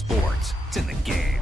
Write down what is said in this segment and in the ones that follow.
sports. It's in the game.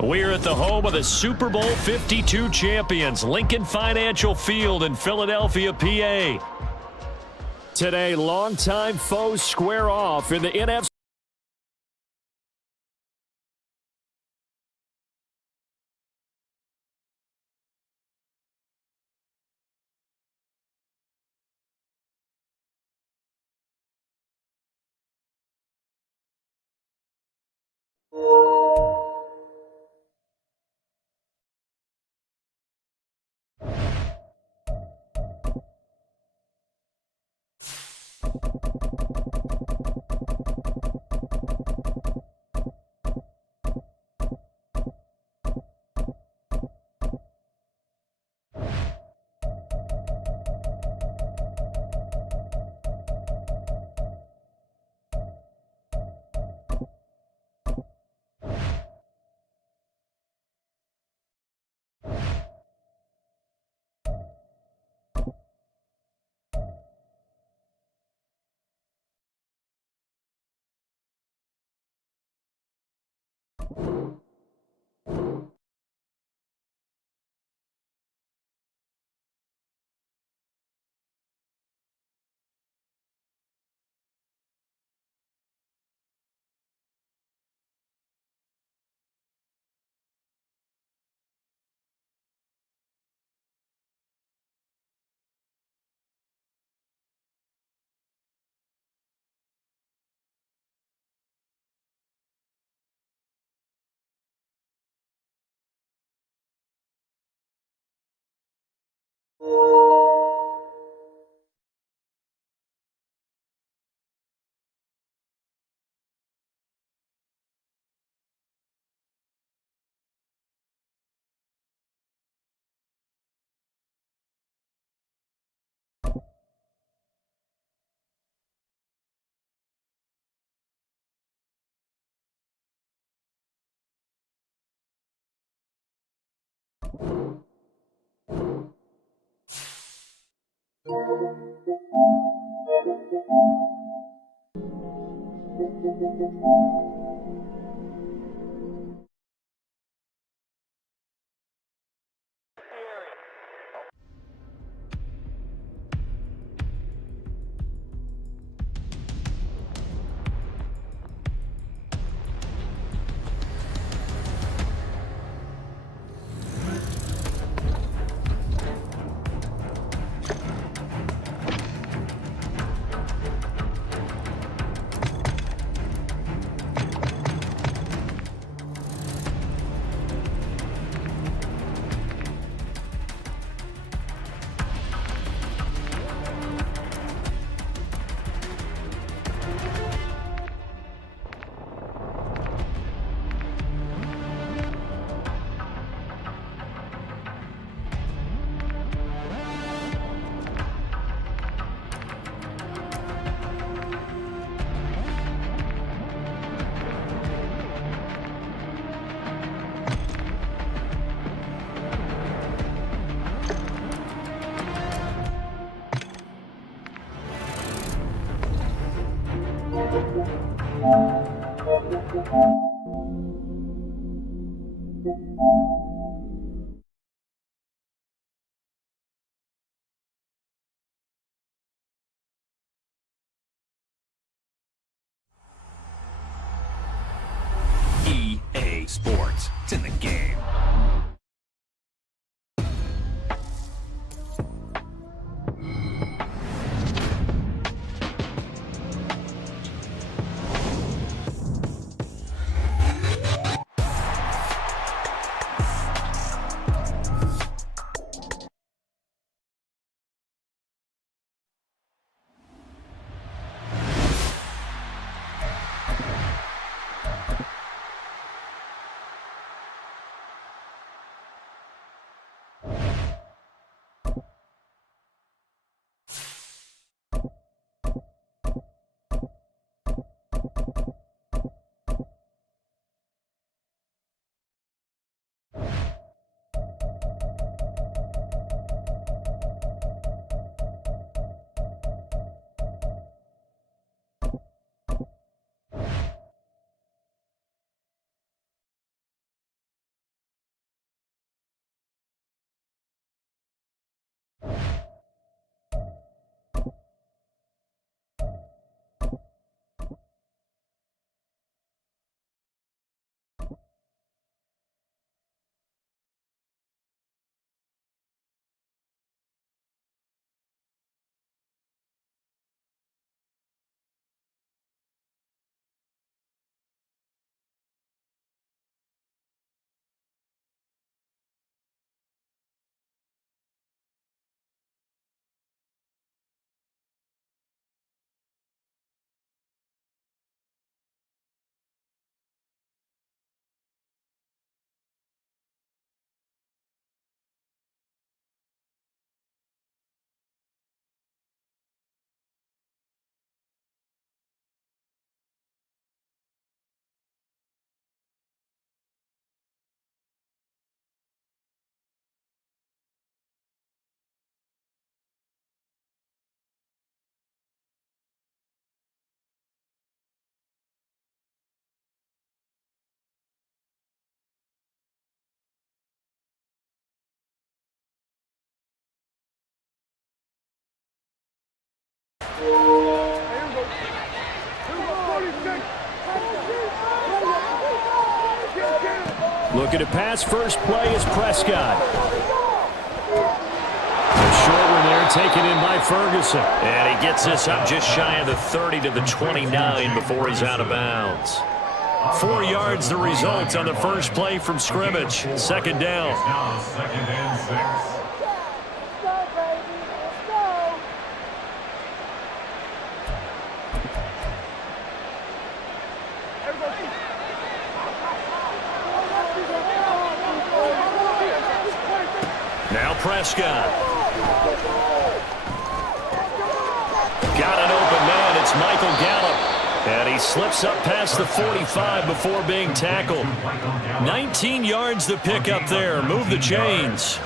We're at the home of the Super Bowl 52 champions, Lincoln Financial Field in Philadelphia, PA. Today, longtime foes square off in the NFC. EA Sports. It's in the game. Looking to pass first play is Prescott. A short one there taken in by Ferguson. And he gets this up just shy of the 30 to the 29 before he's out of bounds. 4 yards the result on the first play from scrimmage. Second down. Now 2nd and 6. Now Prescott. Got an open man. It's Michael Gallup. And he slips up past the 45 before being tackled. 19 yards to pick up there. Move the chains.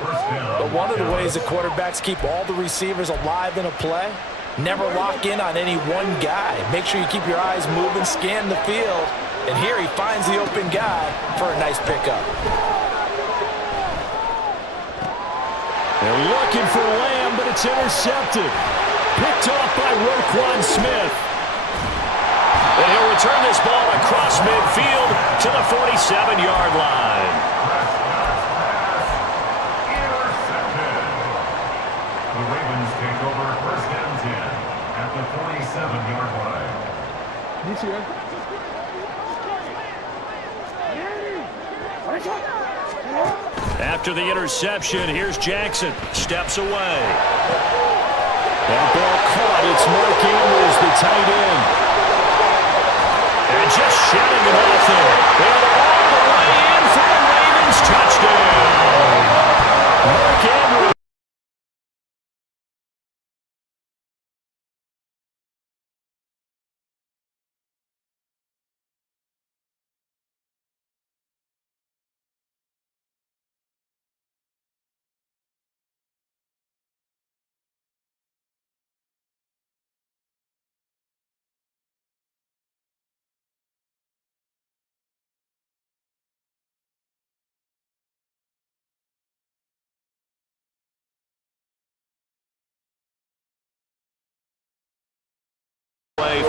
But one of the ways that quarterbacks keep all the receivers alive in a play, never lock in on any one guy. Make sure you keep your eyes moving, scan the field. And here he finds the open guy for a nice pickup. They're looking for Lamb, but it's intercepted. Picked off by Roquan Smith. And he'll return this ball across midfield to the 47-yard line. Intercepted. The Ravens take over first and 10 at the 47-yard line. After the interception, here's Jackson. Steps away. That ball caught. It's Mark Andrews, the tight end. And just shutting it off there. And all the way in for the Ravens touchdown. Mark Andrews.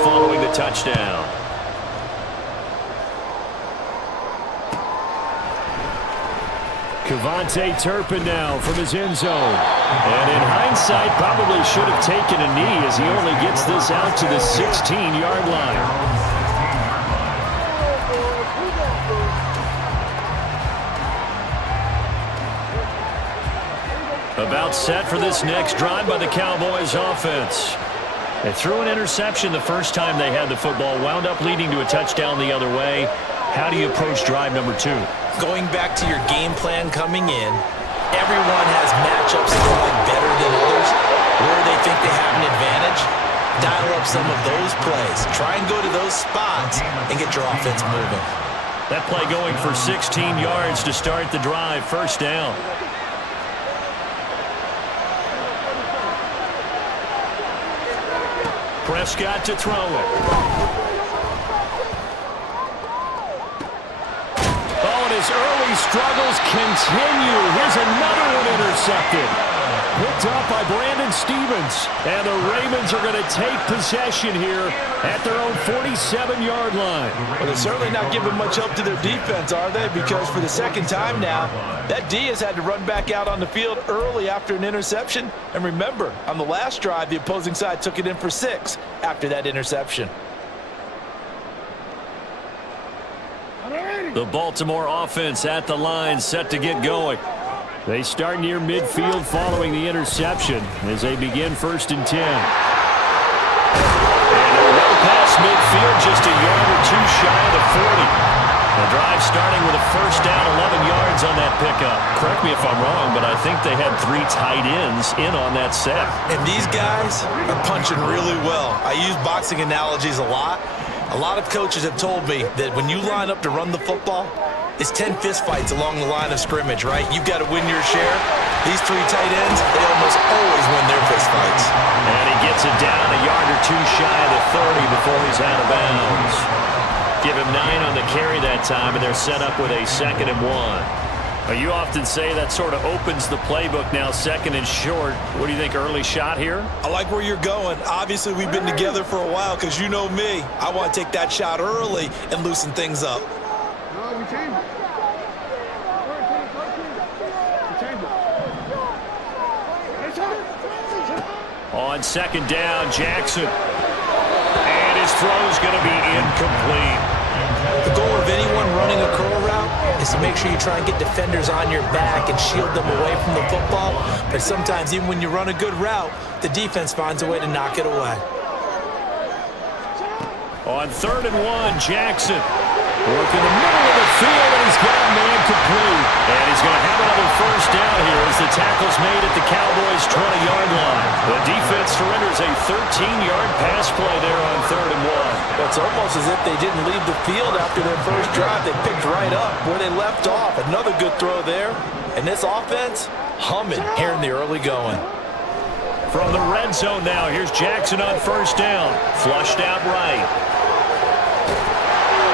Following the touchdown. KaVontae Turpin now from his end zone. And in hindsight, probably should have taken a knee as he only gets this out to the 16-yard line. About set for this next drive by the Cowboys offense. They threw an interception the first time they had the football, wound up leading to a touchdown the other way. How do you approach drive number 2? Going back to your game plan coming in, everyone has matchups that they like better than others. Where they think they have an advantage, dial up some of those plays. Try and go to those spots and get your offense moving. That play going for 16 yards to start the drive, first down. Prescott to throw it. Oh, and his early struggles continue. Here's another one intercepted. Picked up by Brandon Stevens. And the Ravens are going to take possession here at their own 47-yard line. Well, they're certainly not giving much help to their defense, are they? Because for the second time now, that D has had to run back out on the field early after an interception. And remember, on the last drive, the opposing side took it in for 6 after that interception. The Baltimore offense at the line, set to get going. They start near midfield following the interception as they begin first and 10. And a run past midfield, just a yard or two shy of the 40. The drive starting with a first down, 11 yards on that pickup. Correct me if I'm wrong, but I think they had 3 tight ends in on that set. And these guys are punching really well. I use boxing analogies a lot. A lot of coaches have told me that when you line up to run the football, it's 10 fistfights along the line of scrimmage, right? You've got to win your share. These 3 tight ends, they almost always win their fistfights. And he gets it down a yard or two shy of the 30 before he's out of bounds. Give him 9 on the carry that time, and they're set up with a 2nd and 1. You often say that sort of opens the playbook now, 2nd and short. What do you think, early shot here? I like where you're going. Obviously, we've been together for a while because you know me. I want to take that shot early and loosen things up. On 2nd down, Jackson. And his throw's going to be incomplete. The goal of anyone running a curl route is to make sure you try and get defenders on your back and shield them away from the football. But sometimes even when you run a good route, the defense finds a way to knock it away. On 3rd and 1, Jackson. Working the middle of the field, and he's got a man complete. And he's going to have another first down here as the tackle's made at the Cowboys' 20-yard line. The defense surrenders a 13-yard pass play there on 3rd and 1. It's almost as if they didn't leave the field after their first drive. They picked right up where they left off. Another good throw there. And this offense, humming here in the early going. From the red zone now, here's Jackson on first down. Flushed out right.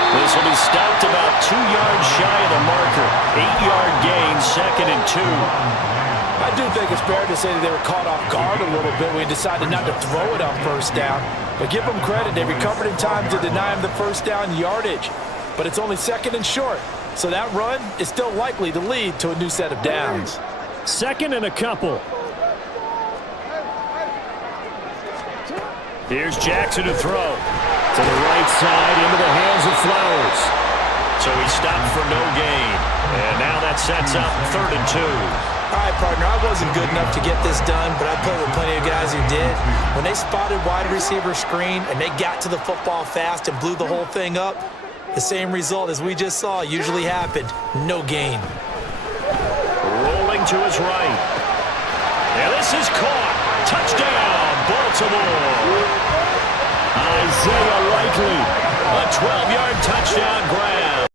This will be stopped about 2 yards shy of the marker. 8-yard gain, 2nd and 2. I do think it's fair to say that they were caught off guard a little bit when he decided not to throw it on first down. But give them credit. They recovered in time to deny him the first down yardage. But it's only 2nd and short. So that run is still likely to lead to a new set of downs. 2nd and a couple. Here's Jackson to throw. To the right side, into the hands of Flowers. So he stopped for no gain. And now that sets up 3rd and 2. All right, partner, I wasn't good enough to get this done, but I played with plenty of guys who did. When they spotted wide receiver screen and they got to the football fast and blew the whole thing up, the same result as we just saw usually happened. No gain. Rolling to his right. And this is caught. Touchdown, Baltimore. Isaiah Likely, a 12-yard touchdown grab.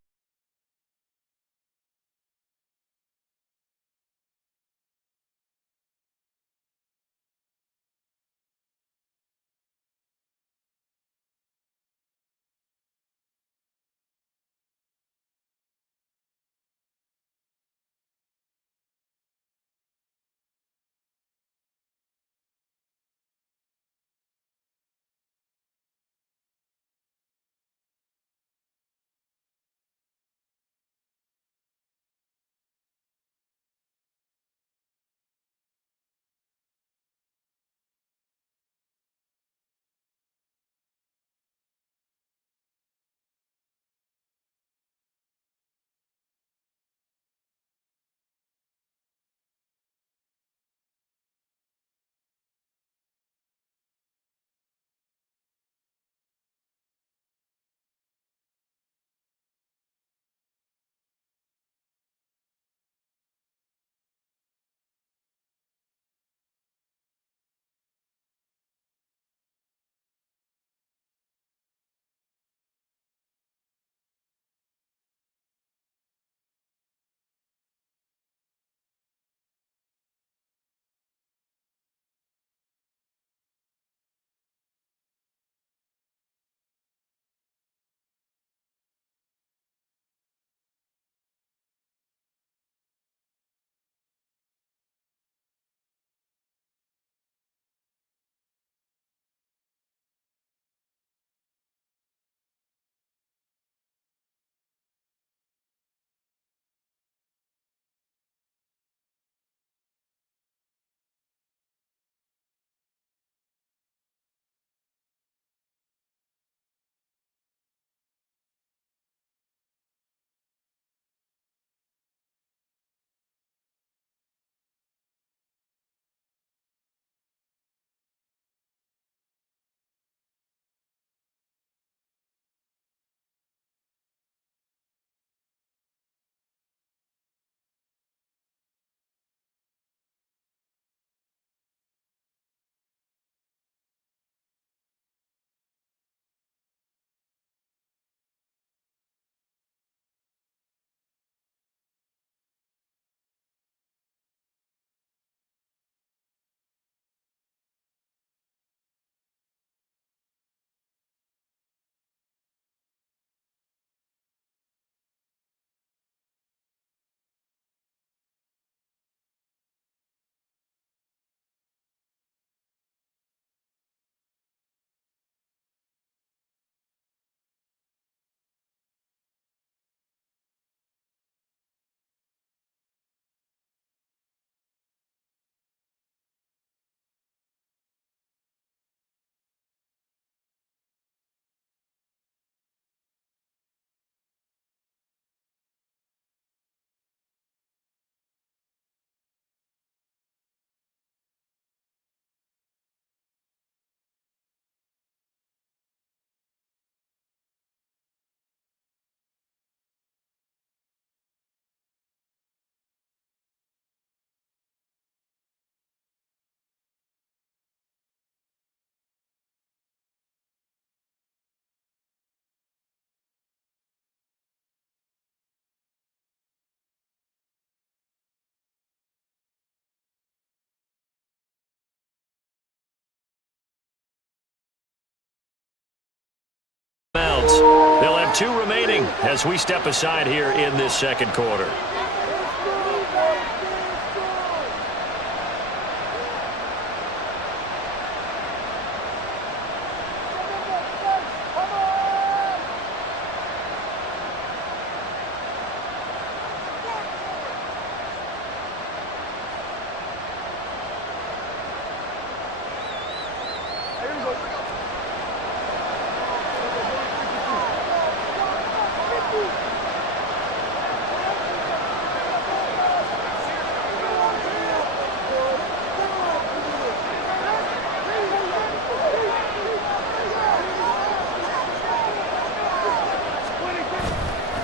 They'll have 2 remaining as we step aside here in this second quarter.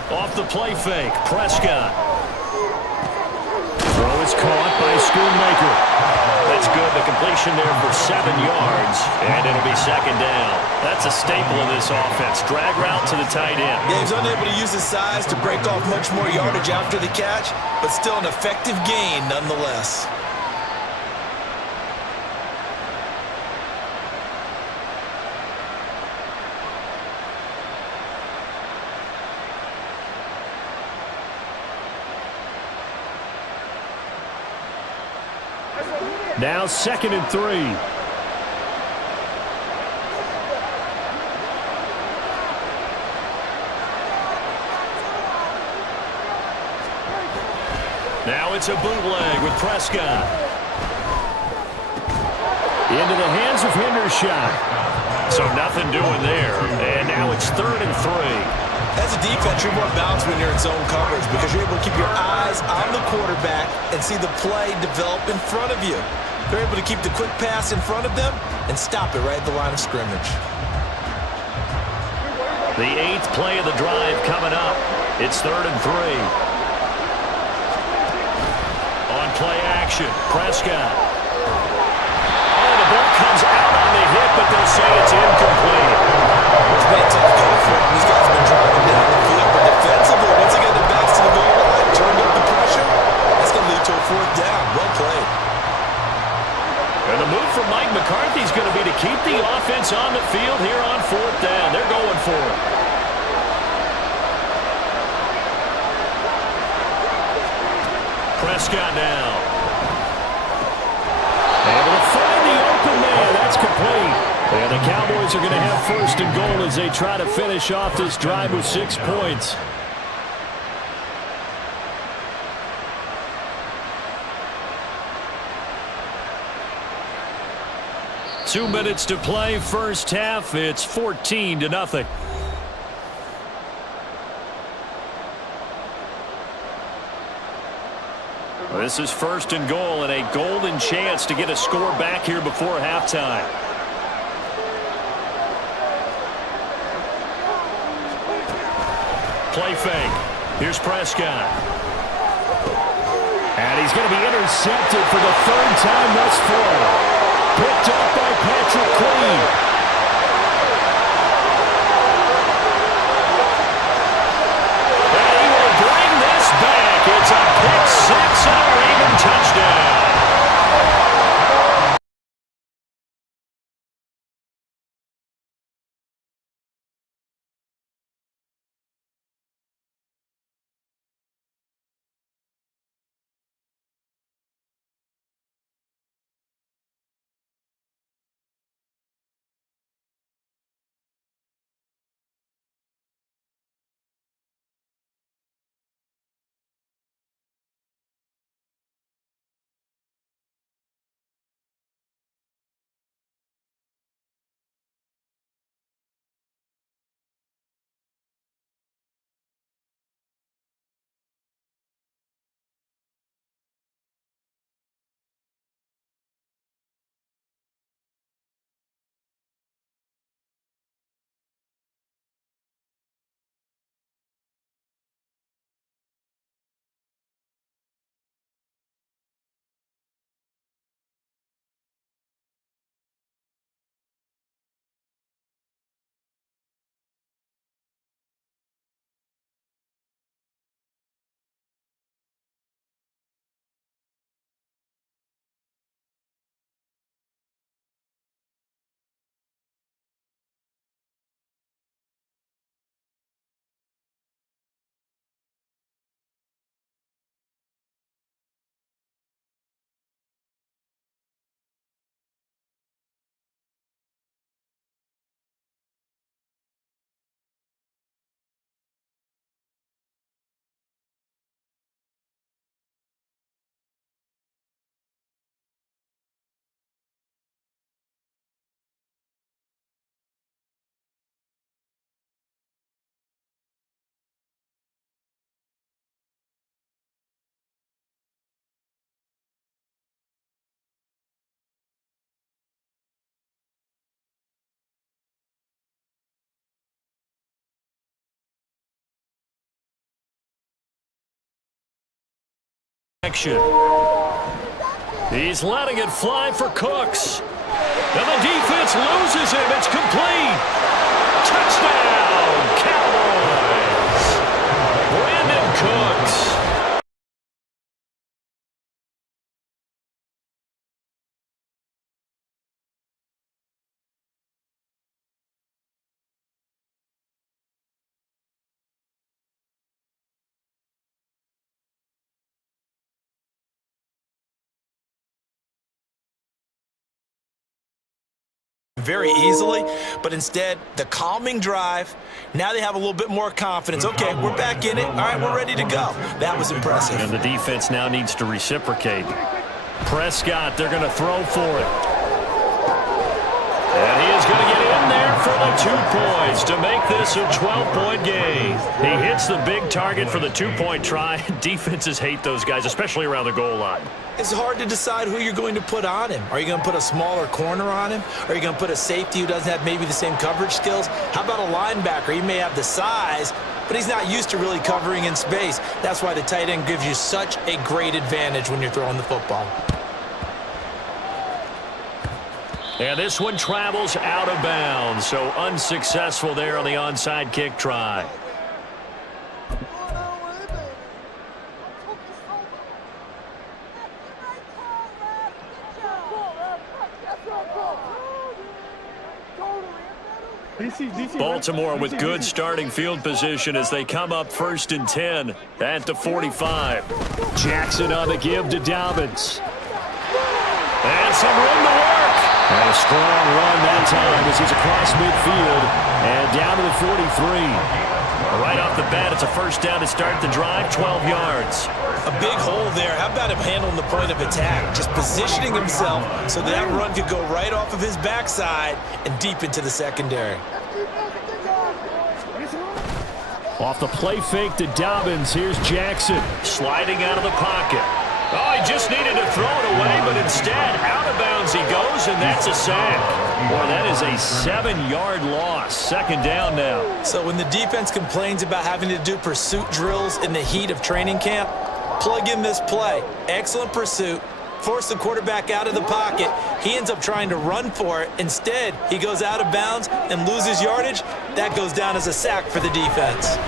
Off the play fake, Prescott. Throw is caught by Schoonmaker. That's good. The completion there for 7 yards, and it'll be second down. That's a staple of this offense. Drag route to the tight end. Yeah, he's unable to use his size to break off much more yardage after the catch, but still an effective gain nonetheless. Now 2nd and 3. Now it's a bootleg with Prescott. Into the hands of Hendershot. So nothing doing there. And now it's 3rd and 3. As a defense, you're more balanced when you're in zone coverage because you're able to keep your eyes on the quarterback and see the play develop in front of you. They're able to keep the quick pass in front of them and stop it right at the line of scrimmage. The 8th play of the drive coming up. It's 3rd and 3. On play action, Prescott. Oh, the ball comes out on the hit, but they'll say it's incomplete. It's been a tough game for him. These guys have been driving down the field, but defensively, once again, the backs to the goal line, turned up the pressure. That's going to lead to a 4th down. Well played. And the move from Mike McCarthy is going to be to keep the offense on the field here on 4th down. They're going for it. Prescott now. Able to find the open man. That's complete. And the Cowboys are going to have 1st and goal as they try to finish off this drive with 6 points. Two minutes to play, first half. It's 14-0. This is 1st and goal and a golden chance to get a score back here before halftime. Play fake. Here's Prescott. And he's going to be intercepted for the 3rd time thus far. Picked up by Patrick Queen. And he will bring this back. It's a pick 6 and a Raven touchdown. action. He's letting it fly for Cooks. And the defense loses him. It's complete. Touchdown, Cowboys. Brandon Cooks. Very easily, but instead the calming drive. Now they have a little bit more confidence. Okay, we're back in it. All right, we're ready to go. That was impressive. And the defense now needs to reciprocate. Prescott, they're going to throw for it. And he is going to get in there for the 2 points to make this a 12-point game. He hits the big target for the 2-point try. Defenses hate those guys, especially around the goal line. It's hard to decide who you're going to put on him. Are you going to put a smaller corner on him? Are you going to put a safety who doesn't have maybe the same coverage skills? How about a linebacker? He may have the size, but he's not used to really covering in space. That's why the tight end gives you such a great advantage when you're throwing the football. And this one travels out of bounds, so unsuccessful there on the onside kick try. Baltimore with good starting field position as they come up 1st and 10 at the 45. Jackson on the give to Dobbins. And some room to work. And a strong run that time as he's across midfield and down to the 43. Right off the bat, it's a first down to start the drive, 12 yards. A big hole there. How about him handling the point of attack? Just positioning himself so that run could go right off of his backside and deep into the secondary. Off the play fake to Dobbins, here's Jackson sliding out of the pocket. Oh, he just needed to throw it away, but instead, out of bounds he goes, and that's a sack. Boy, that is a 7-yard loss. 2nd down now. So when the defense complains about having to do pursuit drills in the heat of training camp, plug in this play. Excellent pursuit. Force the quarterback out of the pocket. He ends up trying to run for it. Instead, he goes out of bounds and loses yardage. That goes down as a sack for the defense.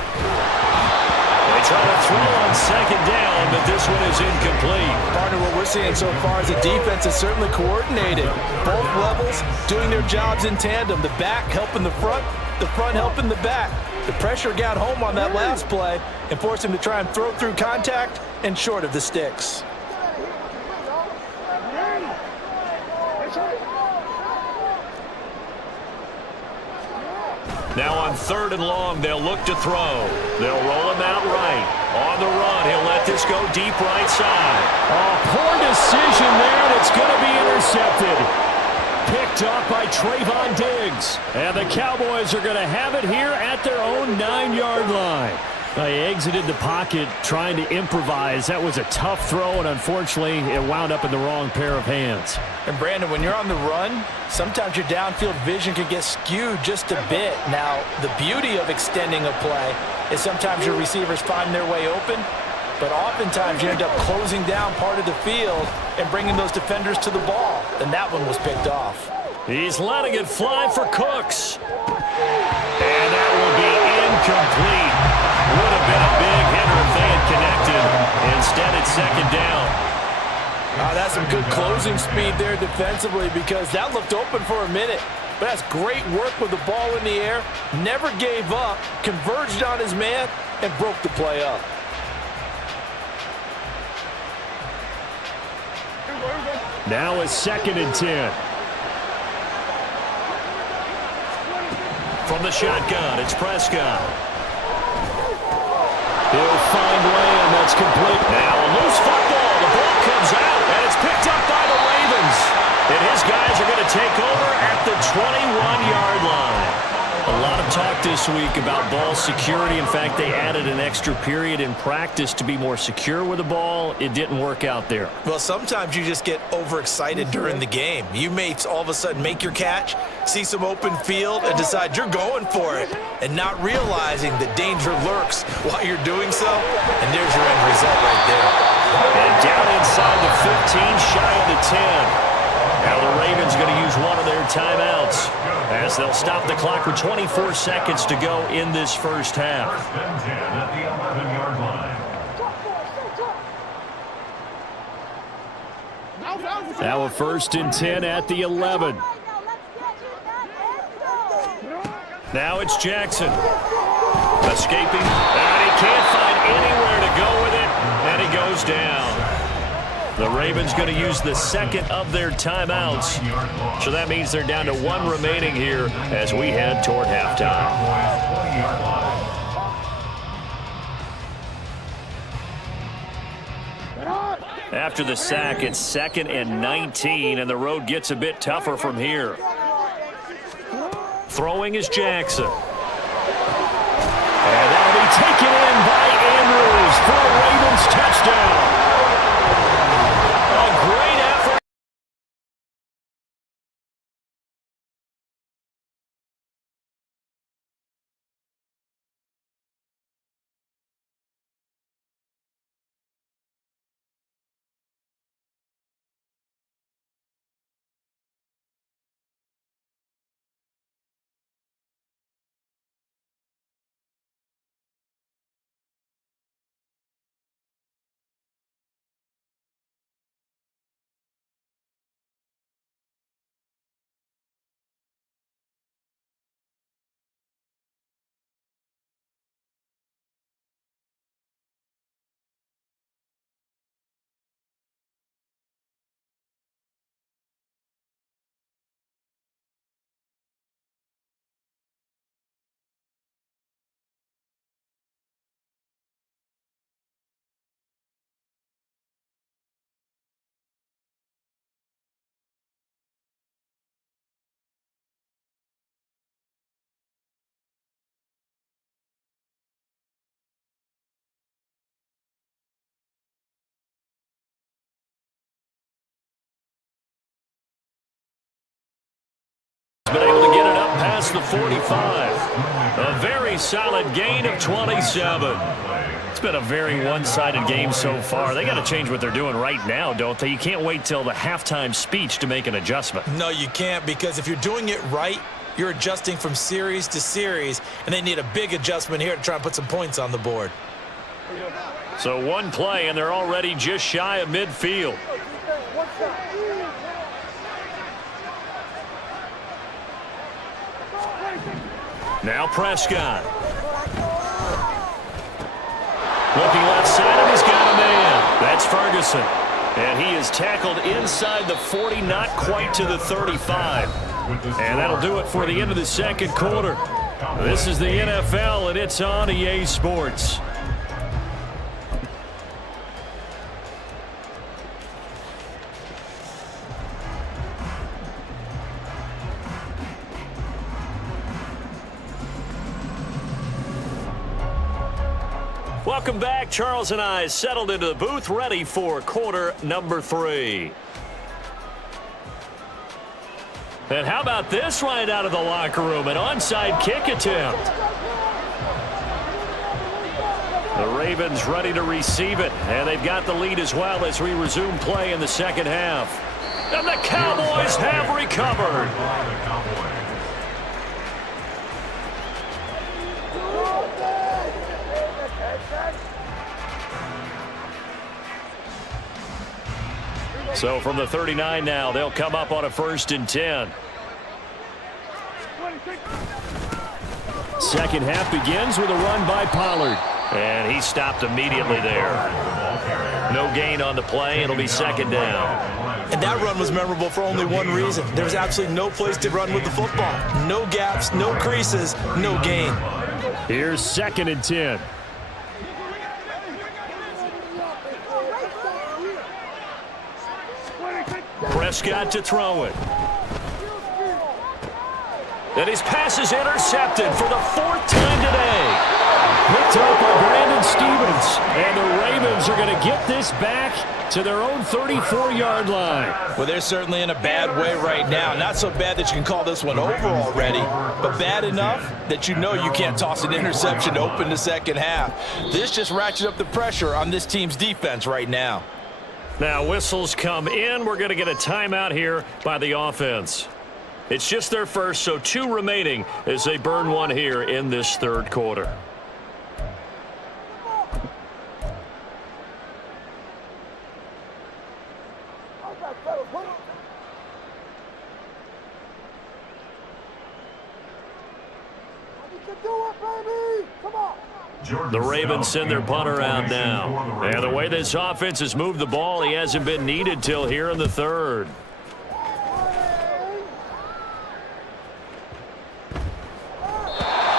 They try to throw on 2nd down, but this one is incomplete. Partner, what we're seeing so far is the defense is certainly coordinated. Both levels doing their jobs in tandem. The back helping the front helping the back. The pressure got home on that last play and forced him to try and throw through contact and short of the sticks. Now on 3rd and long, they'll look to throw. They'll roll him out right. On the run, he'll let this go deep right side. Oh, poor decision there, and it's going to be intercepted. Picked up by Trayvon Diggs. And the Cowboys are going to have it here at their own 9-yard line. He exited the pocket trying to improvise. That was a tough throw, and unfortunately, it wound up in the wrong pair of hands. And Brandon, when you're on the run, sometimes your downfield vision can get skewed just a bit. Now, the beauty of extending a play is sometimes your receivers find their way open, but oftentimes you end up closing down part of the field and bringing those defenders to the ball. And that one was picked off. He's letting it fly for Cooks. And that will be incomplete. Would have been a big hitter if they had connected. Instead, it's 2nd down. That's some good closing speed there defensively because that looked open for a minute. But that's great work with the ball in the air. Never gave up, converged on his man, and broke the play up. Now it's 2nd and 10. From the shotgun, it's Prescott. He'll find Lamb. That's complete. Now a loose football. The ball comes out, and it's picked up by the Ravens. And his guys are going to take over at the 21-yard line. A lot of talk this week about ball security. In fact, they added an extra period in practice to be more secure with the ball. It didn't work out there. Well, sometimes you just get overexcited during the game. You may all of a sudden make your catch, see some open field, and decide you're going for it, and not realizing that danger lurks while you're doing so. And there's your end result right there. And down inside the 15, shy of the 10. Now the Ravens going to use one of their timeouts as they'll stop the clock with 24 seconds to go in this first half. First and 10 at the 11-yard line. Now a first and 10 at the 11. Now it's Jackson. Escaping. And he can't find anywhere to go with it. And he goes down. The Ravens going to use the second of their timeouts. So that means they're down to one remaining here as we head toward halftime. After the sack, it's 2nd and 19, and the road gets a bit tougher from here. Throwing is Jackson. And that'll be taken in by Andrews for a Ravens touchdown. A great effort. Been able to get it up past the 45. A very solid gain of 27. It's been a very one-sided game so far. They got to change what they're doing right now, don't they? You can't wait till the halftime speech to make an adjustment. No, you can't, because if you're doing it right, you're adjusting from series to series, and they need a big adjustment here to try and put some points on the board. So one play, and they're already just shy of midfield. Now Prescott. Looking left side, and he's got a man. That's Ferguson. And he is tackled inside the 40, not quite to the 35. And that'll do it for the end of the second quarter. This is the NFL, and it's on EA Sports. Welcome back. Charles and I settled into the booth, ready for quarter number 3. And how about this right out of the locker room? An onside kick attempt. The Ravens ready to receive it, and they've got the lead as well as we resume play in the second half. And the Cowboys have recovered. So from the 39 now, they'll come up on a 1st and 10. Second half begins with a run by Pollard. And he stopped immediately there. No gain on the play. It'll be 2nd down. And that run was memorable for only one reason. There was absolutely no place to run with the football. No gaps, no creases, no gain. Here's 2nd and 10. Prescott to throw it. And his pass is intercepted for the 4th time today. Picked up by Brandon Stephens. And the Ravens are going to get this back to their own 34-yard line. Well, they're certainly in a bad way right now. Not so bad that you can call this one over already, but bad enough that you know you can't toss an interception to open the second half. This just ratchets up the pressure on this team's defense right now. Now whistles come in. We're going to get a timeout here by the offense. It's just their first, so 2 remaining as they burn one here in this 3rd quarter. The Ravens send their punter out now. And the way this offense has moved the ball, he hasn't been needed till here in the 3rd.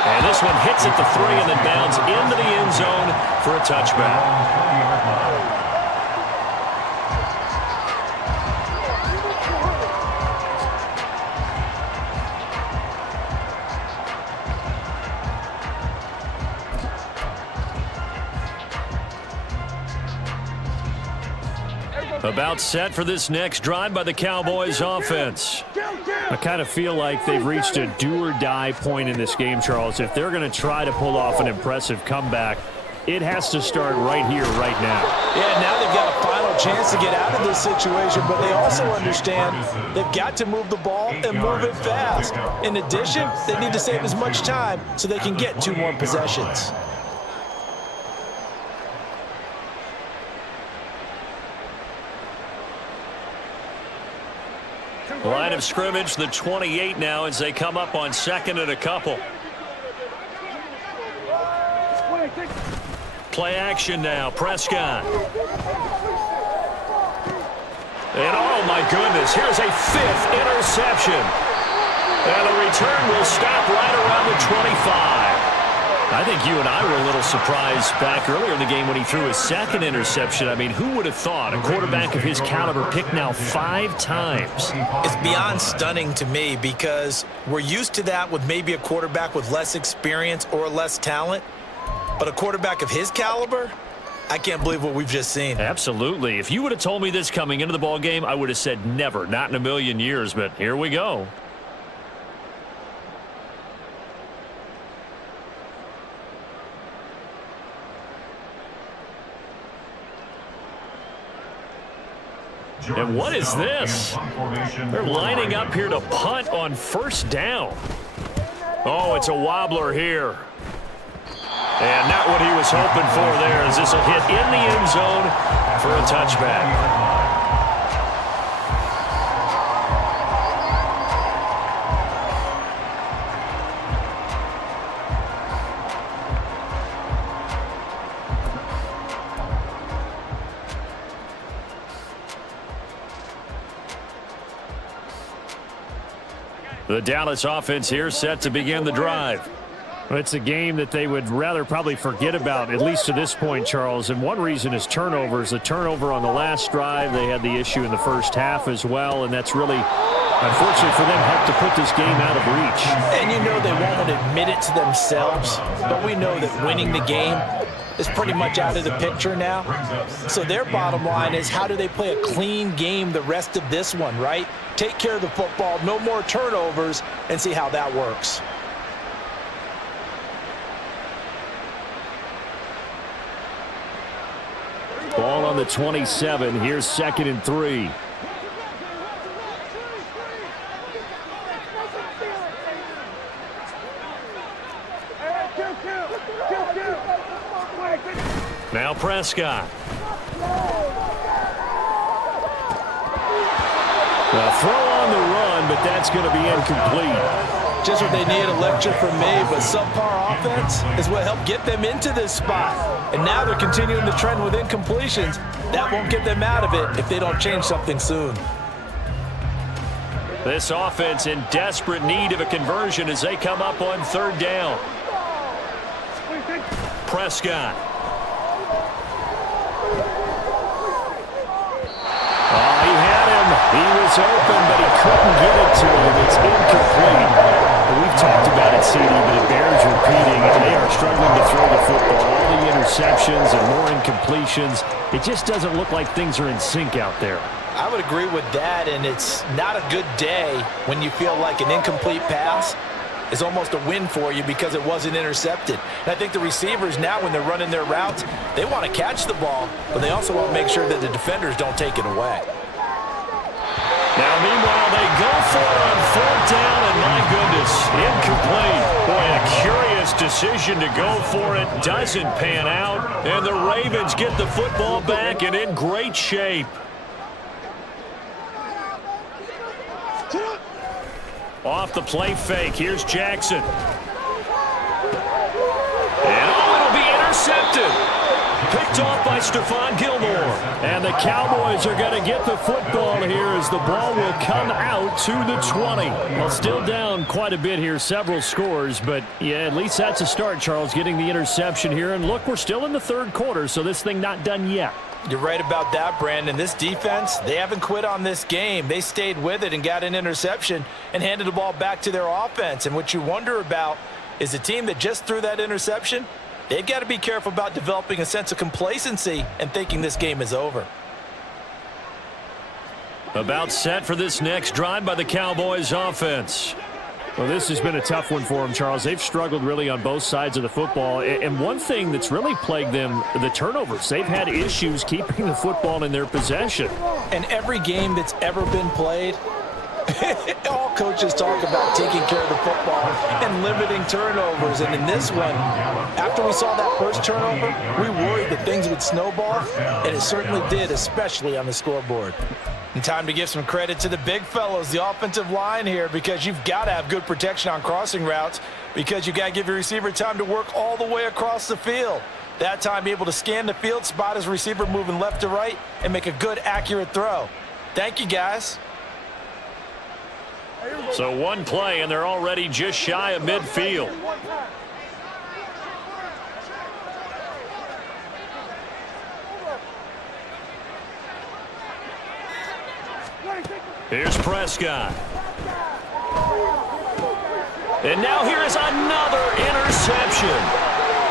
And this one hits at the 3 and then bounds into the end zone for a touchback. About set for this next drive by the Cowboys offense. I kind of feel like they've reached a do-or-die point in this game, Charles. If they're going to try to pull off an impressive comeback, it has to start right here, right now. Yeah, now they've got a final chance to get out of this situation, but they also understand they've got to move the ball and move it fast. In addition, they need to save as much time so they can get 2 more possessions. Line of scrimmage, the 28 now as they come up on 2nd and a couple. Play action now, Prescott. And oh my goodness, here's a 5th interception. And the return will stop right around the 25. I think you and I were a little surprised back earlier in the game when he threw his 2nd interception. I mean, who would have thought a quarterback of his caliber picked now 5 times? It's beyond stunning to me because we're used to that with maybe a quarterback with less experience or less talent. But a quarterback of his caliber, I can't believe what we've just seen. Absolutely. If you would have told me this coming into the ball game, I would have said never, not in a million years. But here we go. And what is this? They're lining up here to punt on 1st down. Oh, it's a wobbler here. And not what he was hoping for there, as this will hit in the end zone for a touchback. The Dallas offense here set to begin the drive. It's a game that they would rather probably forget about, at least to this point, Charles. And one reason is turnovers. The turnover on the last drive, they had the issue in the first half as well, and that's really, unfortunately for them, helped to put this game out of reach. And you know they won't admit it to themselves, but we know that winning the game is pretty much out of the picture now. So their bottom line is, how do they play a clean game the rest of this one, right? Take care of the football, no more turnovers, and see how that works. Ball on the 27. Here's 2nd and 3. Now Prescott. A throw on the run, but that's going to be incomplete. Just what they need, a lecture from me, but subpar offense is what helped get them into this spot. And now they're continuing the trend with incompletions. That won't get them out of it if they don't change something soon. This offense in desperate need of a conversion as they come up on 3rd down. Prescott. Oh, he had him. He was open, but he couldn't get it to him. It's incomplete. we've talked about it, CD, but it bears repeating. They are struggling to throw the football. All the interceptions and more incompletions. It just doesn't look like things are in sync out there. I would agree with that, and it's not a good day when you feel like an incomplete pass is almost a win for you because it wasn't intercepted. And I think the receivers now, when they're running their routes, they want to catch the ball, but they also want to make sure that the defenders don't take it away. Now, meanwhile, they go for it on 4th down, and my goodness, incomplete. Boy, a curious decision to go for it. Doesn't pan out, and the Ravens get the football back and in great shape. Off the play fake, here's Jackson. And it'll be intercepted. Picked off by Stephon Gilmore. And the Cowboys are going to get the football here as the ball will come out to the 20. Well, still down quite a bit here, several scores, but yeah, at least that's a start, Charles, getting the interception here. And look, we're still in the 3rd quarter, so this thing not done yet. You're right about that, Brandon. This defense, they haven't quit on this game. They stayed with it and got an interception and handed the ball back to their offense. And what you wonder about is the team that just threw that interception, they've got to be careful about developing a sense of complacency and thinking this game is over. About set for this next drive by the Cowboys offense. Well, this has been a tough one for them, Charles. They've struggled really on both sides of the football. And one thing that's really plagued them, the turnovers. They've had issues keeping the football in their possession. And every game that's ever been played, all coaches talk about taking care of the football and limiting turnovers. And in this one, after we saw that first turnover, we worried that things would snowball, and it certainly did, especially on the scoreboard. And time to give some credit to the big fellows, the offensive line here, because you've got to have good protection on crossing routes because you've got to give your receiver time to work all the way across the field. That time, be able to scan the field, spot his receiver moving left to right, and make a good, accurate throw. Thank you, guys. So one play, and they're already just shy of midfield. Here's Prescott. And now here is another interception.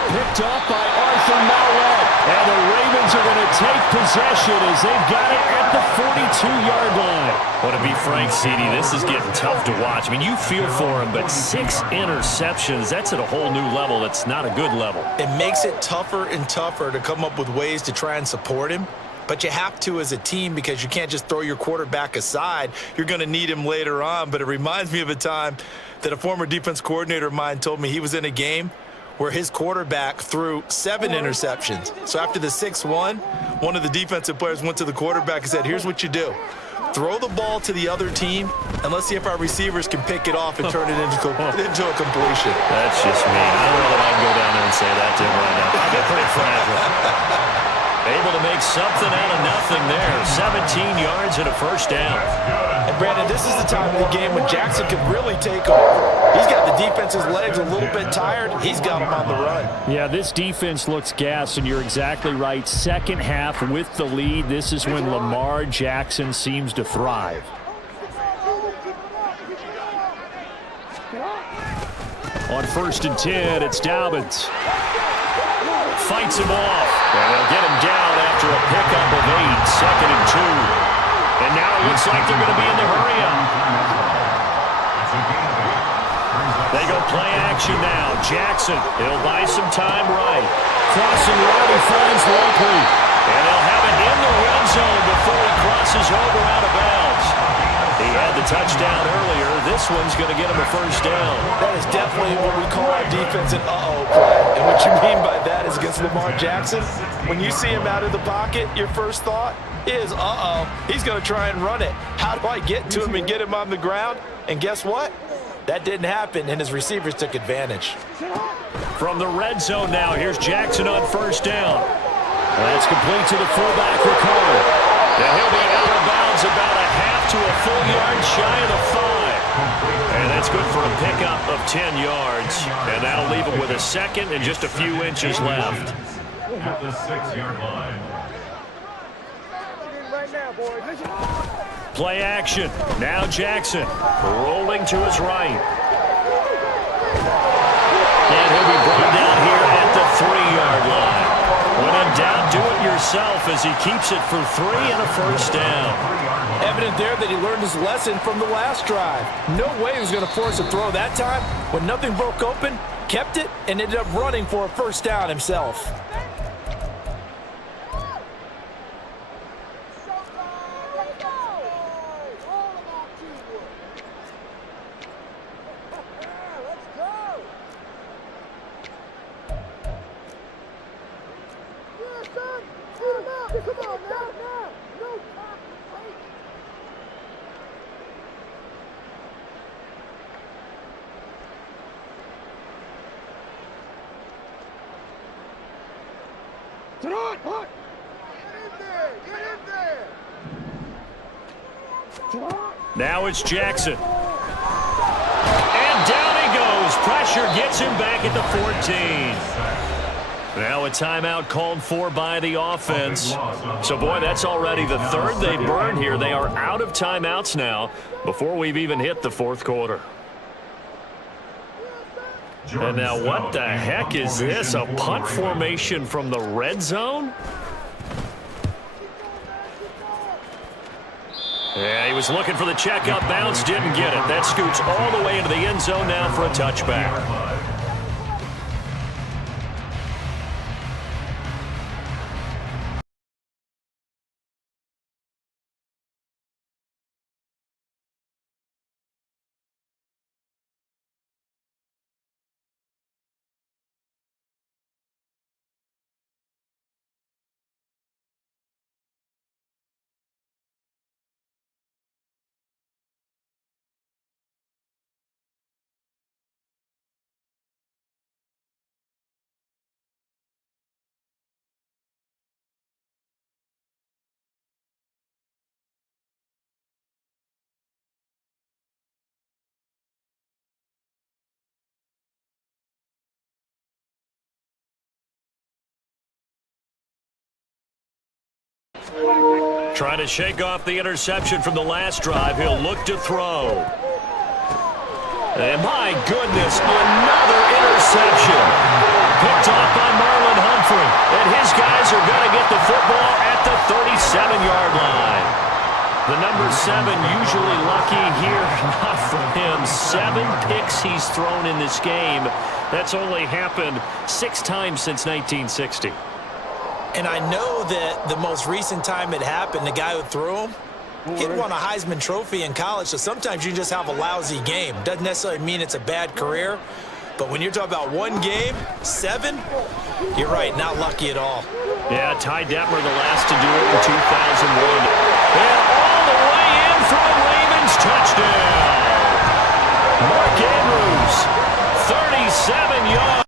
Picked off by Arthur Maulet. And the Ravens are going to take possession as they've got it at the 42-yard line. Well, to be frank, CD, this is getting tough to watch. I mean, you feel for him, but 6 interceptions, that's at a whole new level. That's not a good level. It makes it tougher and tougher to come up with ways to try and support him. But you have to as a team because you can't just throw your quarterback aside. You're going to need him later on. But it reminds me of a time that a former defense coordinator of mine told me he was in a game where his quarterback threw 7 interceptions. So after the 6th one of the defensive players went to the quarterback and said, here's what you do. Throw the ball to the other team, and let's see if our receivers can pick it off and turn it into a completion. That's just mean. I don't know that I can go down there and say that to him right now. I've been pretty fragile. Able to make something out of nothing there. 17 yards and a first down. And, Brandon, this is the time of the game when Jackson could really take over. He's got the defense's legs a little bit tired. He's got them on the run. Yeah, this defense looks gassed, and you're exactly right. Second half with the lead, this is when Lamar Jackson seems to thrive. On 1st and 10, it's Dobbins. Fights him off. And they'll get him down after a pickup of 8, 2nd and 2. And now it looks like they're going to be in the hurry-up. They go play action now. Jackson, he'll buy some time right. Crossing right, he finds Likely. And they'll have it in the red zone before he crosses over out of bounds. He had the touchdown earlier. This one's going to get him a first down. That is definitely what we call our defense an uh-oh play. And what you mean by that is against Lamar Jackson, when you see him out of the pocket, your first thought is, uh-oh, he's going to try and run it. How do I get to him and get him on the ground? And guess what? That didn't happen, and his receivers took advantage. From the red zone now, here's Jackson on first down. That's complete to the fullback, Ricard. And he'll be out of bounds about a half to a full yard shy of the 5. And that's good for a pickup of 10 yards. And that'll leave him with a second and just a few inches left. At the 6-yard line. Play action. Now Jackson rolling to his right. And he'll be brought down here at the 3-yard line. When in doubt, do it yourself as he keeps it for 3 and a first down. Evident there that he learned his lesson from the last drive. No way he was going to force a throw that time. When nothing broke open, kept it, and ended up running for a first down himself. Now it's Jackson. And down he goes. Pressure gets him back at the 14. Now a timeout called for by the offense. So, boy, that's already the third they burned here. They are out of timeouts now before we've even hit the fourth quarter. And now what the heck is this? A punt formation from the red zone? Yeah, he was looking for the check-up bounce, didn't get it. That scoots all the way into the end zone now for a touchback. Trying to shake off the interception from the last drive. He'll look to throw. And my goodness, another interception. Picked off by Marlon Humphrey. And his guys are going to get the football at the 37-yard line. The number 7 usually lucky here. Not for him. 7 picks he's thrown in this game. That's only happened 6 times since 1960. And I know that the most recent time it happened, the guy who threw him, he won a Heisman Trophy in college, so sometimes you just have a lousy game. Doesn't necessarily mean it's a bad career, but when you're talking about one game, 7, you're right, not lucky at all. Yeah, Ty Detmer, the last to do it in 2001. And all the way in for a Ravens touchdown. Mark Andrews, 37 yards.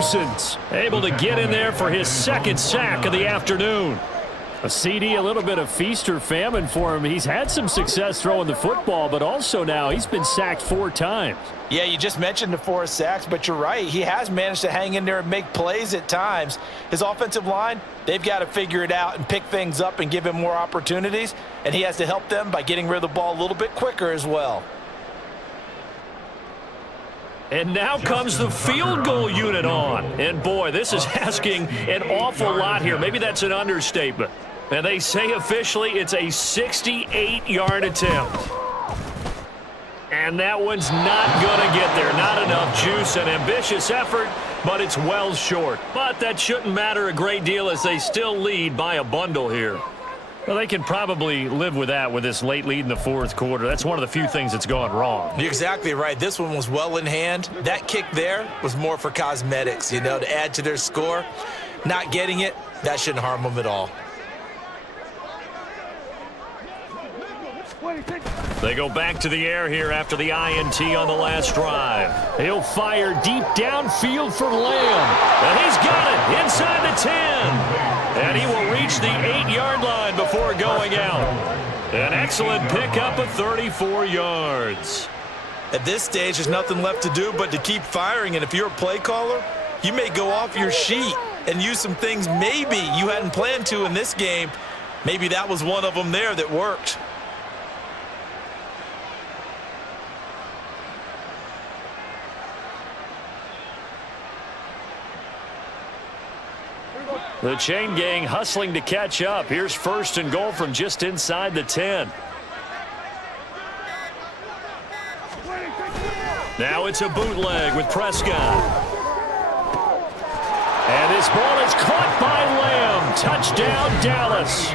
Parsons able to get in there for his second sack of the afternoon. A CD, a little bit of feast or famine for him. He's had some success throwing the football, but also now he's been sacked 4 times. Yeah, you just mentioned the 4 sacks, but you're right. He has managed to hang in there and make plays at times. His offensive line, they've got to figure it out and pick things up and give him more opportunities, and he has to help them by getting rid of the ball a little bit quicker as well. And now comes the field goal unit on. And boy, this is asking an awful lot here. Maybe that's an understatement. And they say officially it's a 68-yard attempt. And that one's not going to get there. Not enough juice. An ambitious effort, but it's well short. But that shouldn't matter a great deal as they still lead by a bundle here. Well, they can probably live with that with this late lead in the fourth quarter. That's one of the few things that's gone wrong. You're exactly right. This one was well in hand. That kick there was more for cosmetics, you know, to add to their score. Not getting it, that shouldn't harm them at all. They go back to the air here after the INT on the last drive. He'll fire deep downfield for Lamb. And he's got it inside the 10. And he will reach the 8-yard line before going out. An excellent pickup of 34 yards. At this stage, there's nothing left to do but to keep firing. And if you're a play caller, you may go off your sheet and use some things maybe you hadn't planned to in this game. Maybe that was one of them there that worked. The chain gang hustling to catch up. Here's 1st and goal from just inside the 10. Now it's a bootleg with Prescott. And this ball is caught by Lamb. Touchdown, Dallas.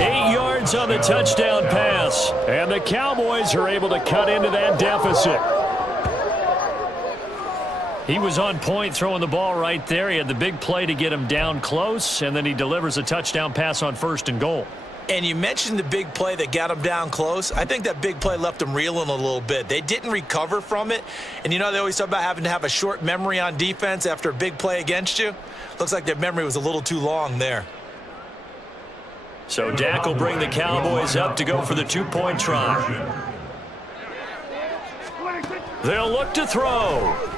8 yards on the touchdown pass. And the Cowboys are able to cut into that deficit. He was on point throwing the ball right there. He had the big play to get him down close, and then he delivers a touchdown pass on 1st and goal. And you mentioned the big play that got him down close. I think that big play left him reeling a little bit. They didn't recover from it. And you know they always talk about having to have a short memory on defense after a big play against you. Looks like their memory was a little too long there. So Dak will bring the Cowboys up to go for the 2-point try. They'll look to throw.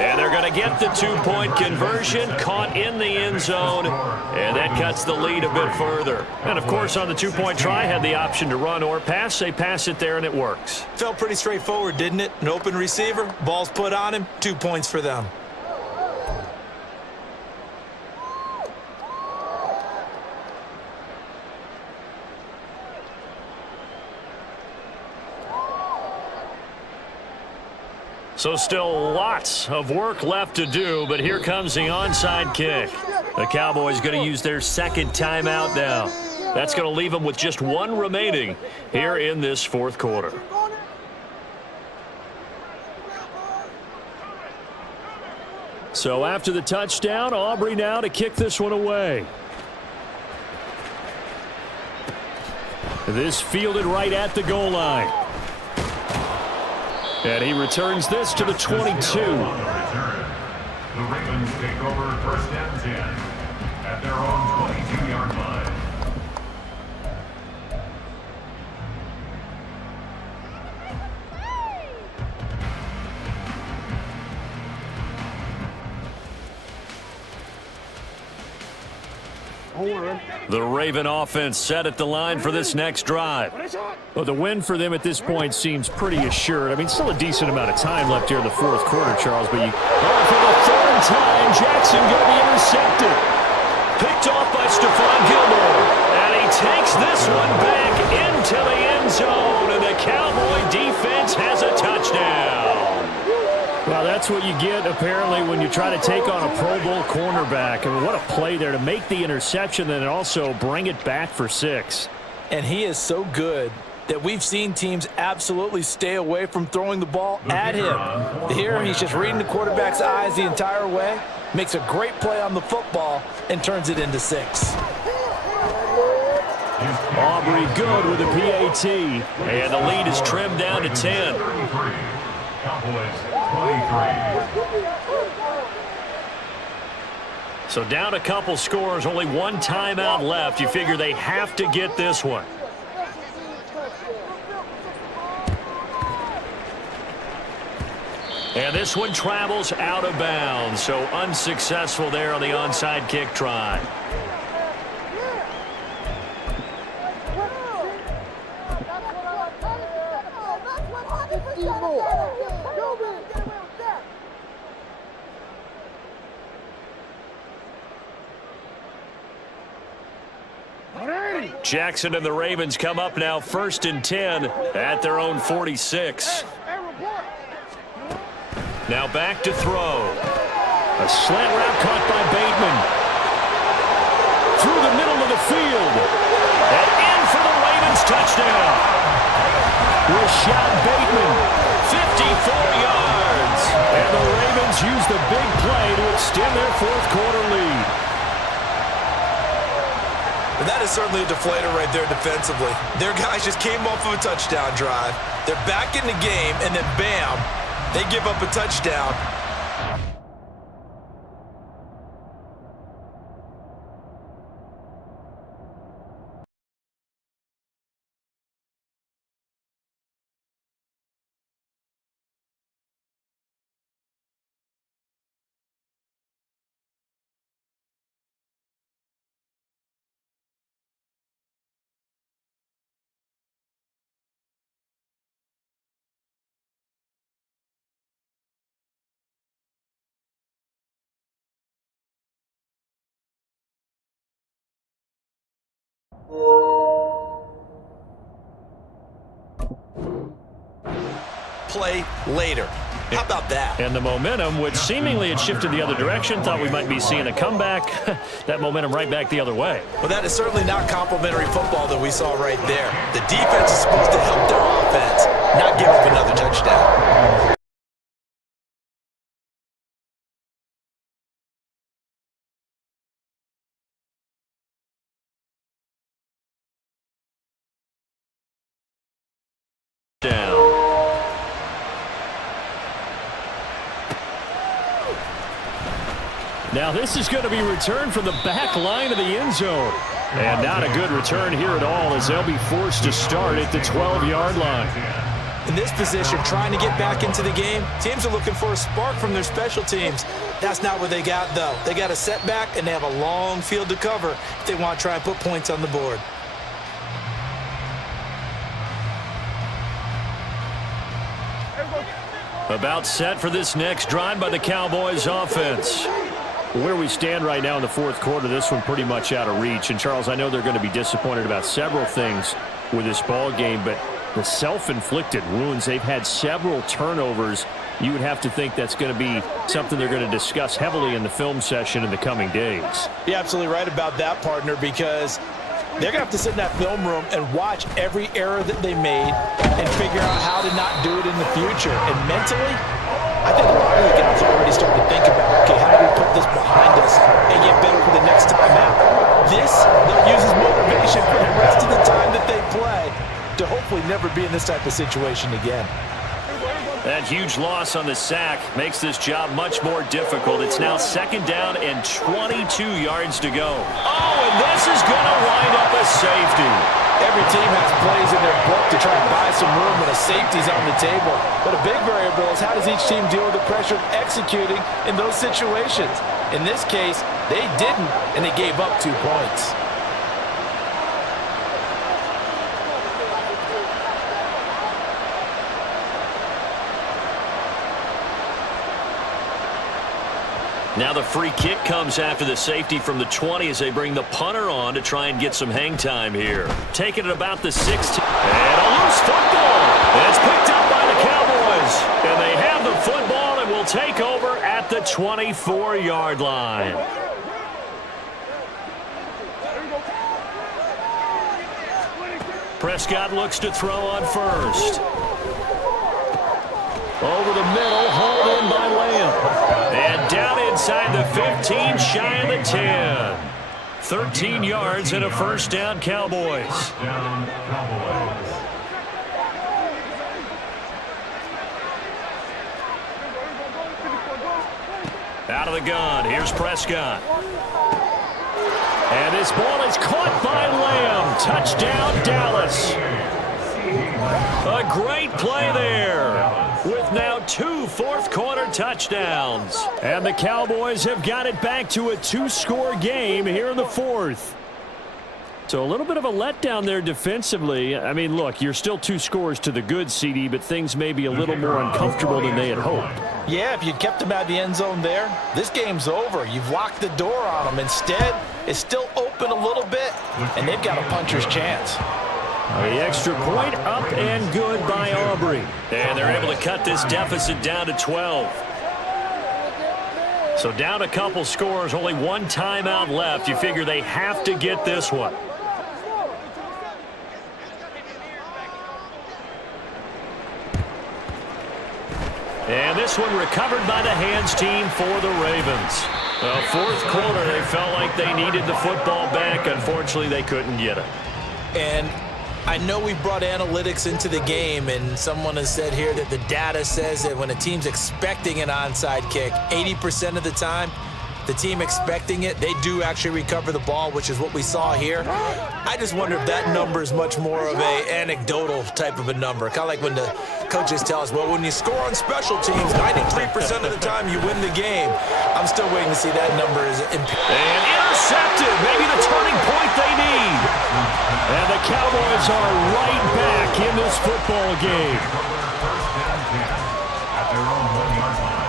And they're going to get the 2-point conversion, caught in the end zone, and that cuts the lead a bit further. And, of course, on the 2-point try, had the option to run or pass. They pass it there, and it works. Felt pretty straightforward, didn't it? An open receiver, ball's put on him, 2 points for them. So still lots of work left to do, but here comes the onside kick. The Cowboys going to use their second timeout now. That's going to leave them with just 1 remaining here in this fourth quarter. So after the touchdown, Aubrey now to kick this one away. This fielded right at the goal line. And he returns this to the 22. The Ravens take over 1st and 10 at their own 22-yard line. The Raven offense set at the line for this next drive. Well, the win for them at this point seems pretty assured. I mean, still a decent amount of time left here in the fourth quarter, Charles. But for the 3rd time, Jackson going to be intercepted. Picked off by Stephon Gilmore. And he takes this one back into the end zone. And the Cowboy defense has a touchdown. Well, that's what you get, apparently, when you try to take on a Pro Bowl cornerback. I mean, what a play there to make the interception and also bring it back for 6. And he is so good that we've seen teams absolutely stay away from throwing the ball at him. Here, he's just reading the quarterback's eyes the entire way, makes a great play on the football, and turns it into 6. Aubrey good with a PAT. And the lead is trimmed down to 10. Cowboys 23. So down a couple scores, only one timeout left. You figure they have to get this one. And this one travels out of bounds, so unsuccessful there on the onside kick try. Jackson and the Ravens come up now 1st and 10 at their own 46. Now back to throw. A slant route caught by Bateman. Through the middle of the field. And in for the Ravens touchdown. Rashad Bateman, 54 yards. And the Ravens use the big play to extend their fourth-quarter lead. And that is certainly a deflator right there defensively. Their guys just came off of a touchdown drive. They're back in the game, and then bam, they give up a touchdown. Play later. How about that? And the momentum, which seemingly had shifted the other direction, thought we might be seeing a comeback. That momentum right back the other way. Well, that is certainly not complimentary football that we saw right there. The defense is supposed to help their offense, not give up another touchdown. Now this is going to be returned from the back line of the end zone. And not a good return here at all, as they'll be forced to start at the 12-yard line. In this position, trying to get back into the game, teams are looking for a spark from their special teams. That's not what they got, though. They got a setback, and they have a long field to cover if they want to try and put points on the board. About set for this next drive by the Cowboys offense. Where we stand right now in the fourth quarter, this one pretty much out of reach. And, Charles, I know they're going to be disappointed about several things with this ball game, but the self-inflicted wounds, they've had several turnovers. You would have to think that's going to be something they're going to discuss heavily in the film session in the coming days. You're absolutely right about that, partner, because they're going to have to sit in that film room and watch every error that they made and figure out how to not do it in the future. And mentally, I think a lot of the guys are already starting to think about, okay, how do we put this behind us and get better for the next time out? This, they'll use as motivation for the rest of the time that they play to hopefully never be in this type of situation again. That huge loss on the sack makes this job much more difficult. It's now 2nd down and 22 yards to go. Oh, and this is going to wind up a safety. Every team has plays in their book to try and buy some room when a safety's on the table. But a big variable is how does each team deal with the pressure of executing in those situations. In this case, they didn't, and they gave up 2 points. Now the free kick comes after the safety from the 20 as they bring the punter on to try and get some hang time here. Taking it about the 16. And a loose football. It's picked up by the Cowboys. And they have the football and will take over at the 24-yard line. Prescott looks to throw on first. Over the middle, hauled in by Lamb. And down inside the 15, shy of the 10. 13 yards and a first down, Cowboys. First down, Cowboys. Out of the gun, here's Prescott. And this ball is caught by Lamb. Touchdown, Dallas. A great play there, with now 2 fourth-quarter touchdowns. And the Cowboys have got it back to a 2-score game here in the fourth. So a little bit of a letdown there defensively. I mean, look, you're still 2 scores to the good, CD, but things may be a little more uncomfortable than they had hoped. Yeah, if you'd kept them out of the end zone there, this game's over. You've locked the door on them. Instead, it's still open a little bit, and they've got a puncher's chance. The extra point up and good by Aubrey. And they're able to cut this deficit down to 12. So down a couple scores, only 1 timeout left. You figure they have to get this one. And this one recovered by the hands team for the Ravens. Fourth quarter, they felt like they needed the football back. Unfortunately, they couldn't get it. And I know we brought analytics into the game, and someone has said here that the data says that when a team's expecting an onside kick, 80% of the time, the team expecting it, they do actually recover the ball, which is what we saw here. I just wonder if that number is much more of a anecdotal type of a number. Kind of like when the coaches tell us, well, when you score on special teams, 93% of the time you win the game. I'm still waiting to see that number. And intercepted, maybe the turning point they need. And the Cowboys are right back in this football game. At their own 1-yard line.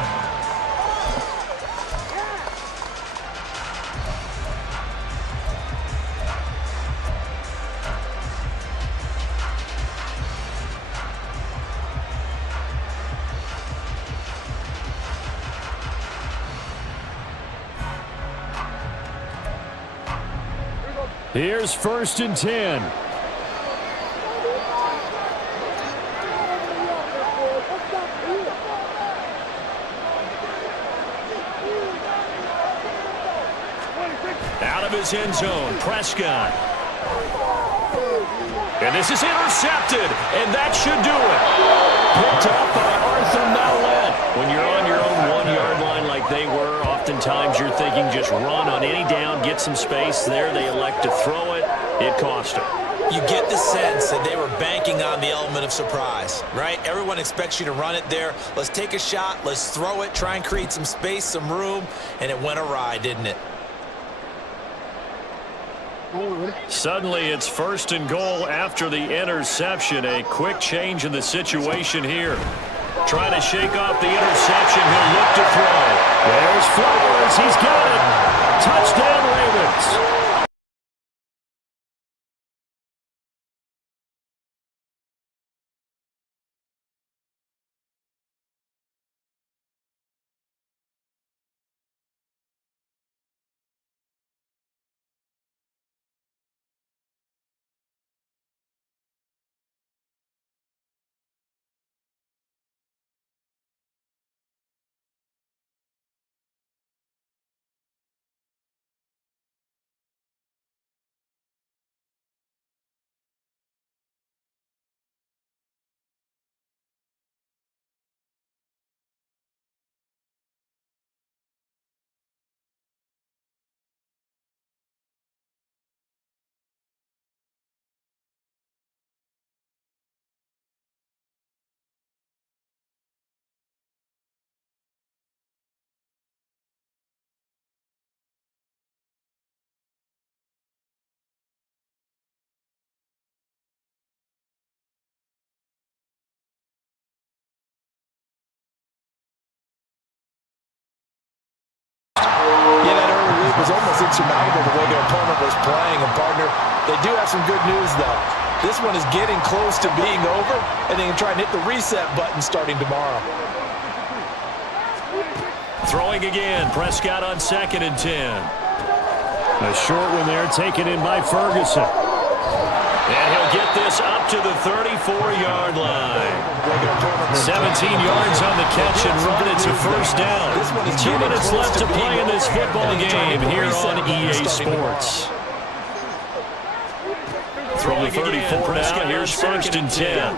Here's 1st and 10. Out of his end zone, Prescott. And this is intercepted, and that should do it. Picked up by Arthur Mallett. When you're on your own 1-yard line like they were, oftentimes you're thinking just run on any down, get some space. There they elect to throw it. It cost them. you get the sense that they were banking on the element of surprise, right? Everyone expects you to run it there. Let's take a shot. Let's throw it, try and create some space, some room, and it went awry, didn't it? Suddenly, it's 1st and goal after the interception. A quick change in the situation here. Trying to shake off the interception. He'll look to throw. There's Flowers. He's got it. Touchdown, Ravens. Yeah, that early lead was almost insurmountable the way their opponent was playing. And, partner, they do have some good news, though. This one is getting close to being over, and they can try and hit the reset button starting tomorrow. Throwing again. Prescott on 2nd and 10. A short one there taken in by Ferguson. And he'll get this up to the 34-yard line. 17 yards on the catch and run. It's a 1st down. 2 minutes left to play in this football game here on EA Sports. Throwing 34 now. Here's 1st and 10.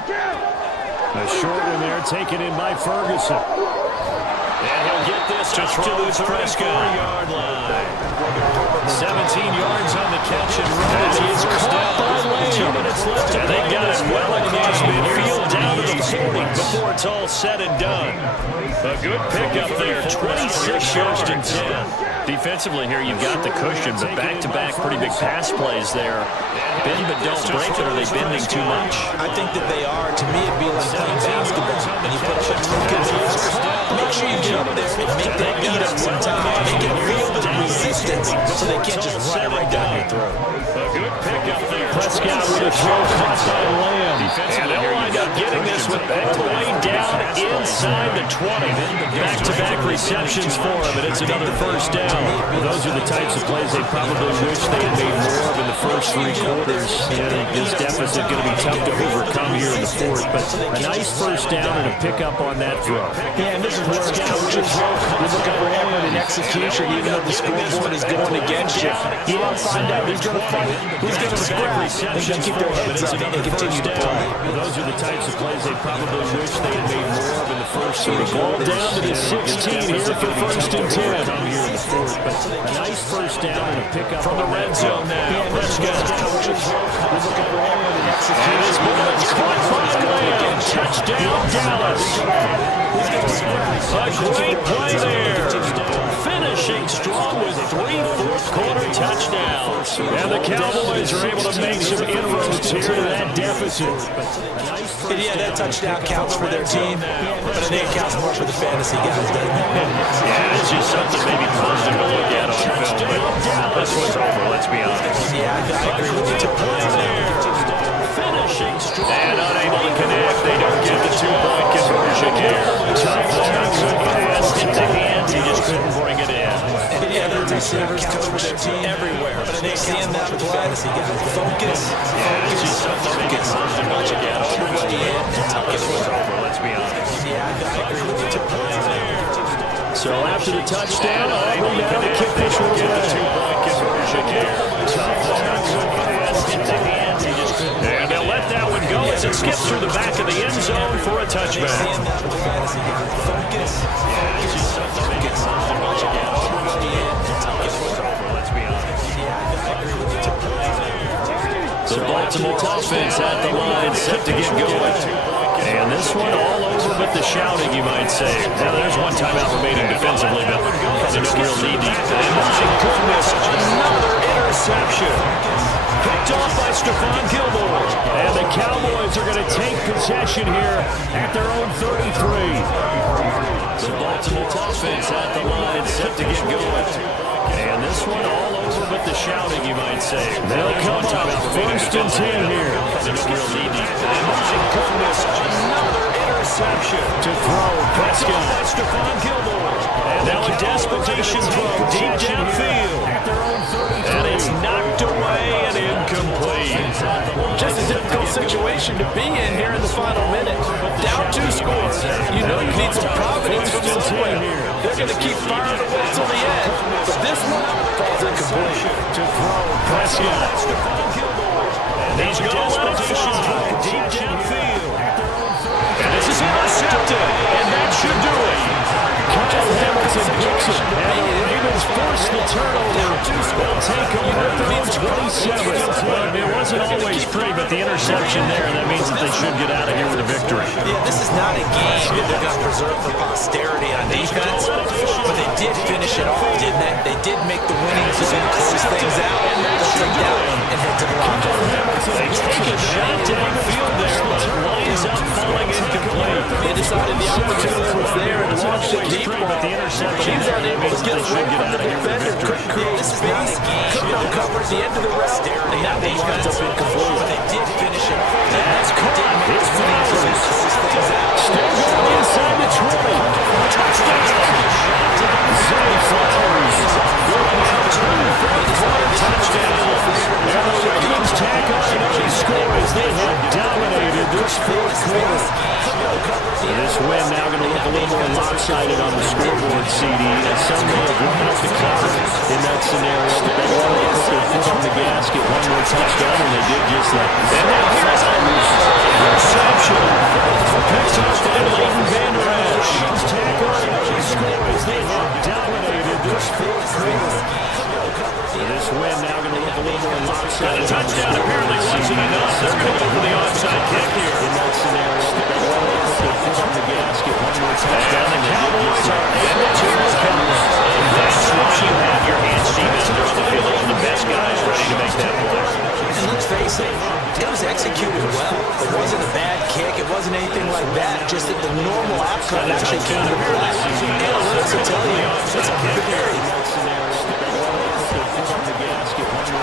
A short one there taken in by Ferguson. And he'll get get this to throw to the 34-yard line. 17 yards on the catch and run. He is caught by Lamb. 2 minutes left. And they got it well across midfield down to the 40 before it's all said and done. A good pickup there. 26 yards to 10. Defensively here, you've got the cushion, but back-to-back pretty big pass plays there. Bend but don't break it. Are they bending too much? I think that they are. To me, it'd be like playing basketball. And you put up a token, make sure you get up there and make them eat up some time. Make it real with resistance so they can't just run it right down your throat. A good pickup there. Prescott with a throw caught by Lamb. And they'll wind up getting this one all the way down inside the 20. Back-to-back receptions for him, and it's another first down. Well, those are the types of plays they probably wish they had made more of in the first 3 quarters. This deficit going to be tough to overcome here in the fourth, but a nice first down and a pickup on that throw. Yeah, and this is where coaches are looking for effort and execution, even though the scoreboard is going against you. You want to find out who's going to fight, who's going to scrap. They're going to keep their heads up and continue to play. Well, those are the types of plays they probably wish they had made more of in the first 3 quarters. Ball down to the 16 here for first and 10. Here in the fourth, but a nice first down and a pickup From the red zone now. Prescott. And it's caught by Lamb. Touchdown, Dallas. A great play there. Finishing strong with 3 fourth-quarter touchdowns. And the Cowboys are able to make some inroads here to that deficit. Yeah, that touchdown counts for their team, but I think it counts more for the fantasy guys, doesn't it? Yeah, it's just something maybe positive to look at on film, but this one's over, let's be honest. Yeah, I agree with you. Finishing strong. And unable to connect. They don't get the 2-point conversion here. Passed into hand. He just couldn't bring it in. Yeah, the receivers coach for their team everywhere, but I think seeing that play, focus. It's just something maybe positive to look at on film. This one's over, let's be honest. Yeah, I agree with you. So after the touchdown, Auburn now to kick this one Get the away. 2-point conversion here. Passed into hand. He just couldn't. And they'll let that one go as it skips through the back of the end zone for a touchback. Focus. It's just something maybe positive to look at on film. This one's over, let's be honest. The Baltimore offense at the line, set to get going. And this one all over but the shouting, you might say. Now, there's one timeout remaining defensively, but probably no real need to. And my goodness, another interception. Picked off by Stephon Gilmore. And the Cowboys are going to take possession here at their own 33. The Baltimore offense at the line, set to get going. And this one all over but the shouting, you might say. They'll come up first and 10 here. And my goodness, another interception. To throw, Prescott. By Stephon Gilmore. And now a desperation throw deep downfield. At their own 33. And it's knocked away and incomplete. Just a difficult situation to be in here in the final minute. Down 2 scores. You know you need some providence from somewhere. They're going to keep firing away till the end. But this one falls incomplete. To throw, Prescott. He's going desperation throw deep downfield. And this is intercepted. And that should do it. Kyle Hamilton picks it. And the Ravens force the turnover. They'll take them at their own 27. Well, it wasn't always pretty, but the interception there, that means that they should get out of here with a victory. Yeah, this is not a game that they're going to preserve for posterity on defense, but they did finish it off, didn't they? They did make the winning decision, close things out. They'll take that one and head to the line. They take a shot downfield there, but it winds up falling incomplete. They decided the opportunity was there and launched it deep. But the interception He's unable to get away from the defender. Couldn't create space. Couldn't uncover the end of the route. And that one winds up incomplete. But they did finish it off. That's caught. It's Flowers. Still going inside the 20. Touchdown. Zay Flowers. Touchdown. And the Ravens tack on another score as they have dominated this fourth quarter. This win now going to look a little more lopsided on the scoreboard, CD. And some may have run out the cover in that scenario, but they wanted to put their foot on the gas, get one more touchdown, and they did just that. And now here's a interception. Picked up by Leighton Vander Esch. Tack on another score as they This win now going to look a little more lopsided. The touchdown apparently wasn't enough. They're going to go for the onside kick here. In that scenario, they want to put their foot on the gas, get one more touchdown. And the Cowboys are added to the penalty. And that's why you have your hands deep in the field and the best guys ready to make that play. And let's face it, it was executed well. It wasn't a bad kick. It wasn't anything like that. Just that the normal outcome actually came to play. Analytics will tell you it's a very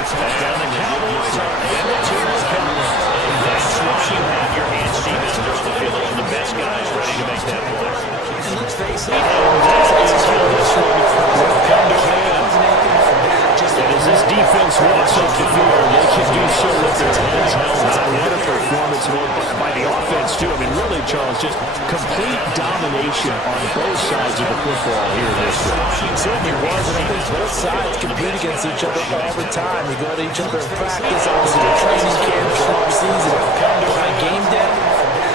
And the Cowboys are added to the penalty. And that's why you have your hands deep in the field and the best guys ready to make that play. And let's face it, it was executed well. It wasn't anything like that. Just that As this defense walks up the field, they can do so with their heads held high. What a performance by the offense, too. I mean, really, Charles, just complete domination on both sides of the football here this week. Certainly was, and I think both sides compete against each other all the time. You go to each other in practice, obviously the training camp, the off-season. On game day,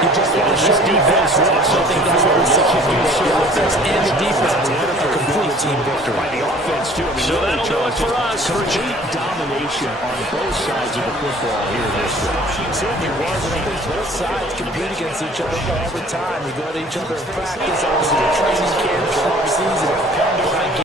you just want to show defense walks up the field. That's what we saw from both the offense and the defense. A complete team victory. By the offense, too. I mean, So that'll do it for us. Complete domination on both sides of the football here this week. Certainly was, and I think both sides compete against each other all the time. You go to each other in practice, obviously the training camp, the off-season.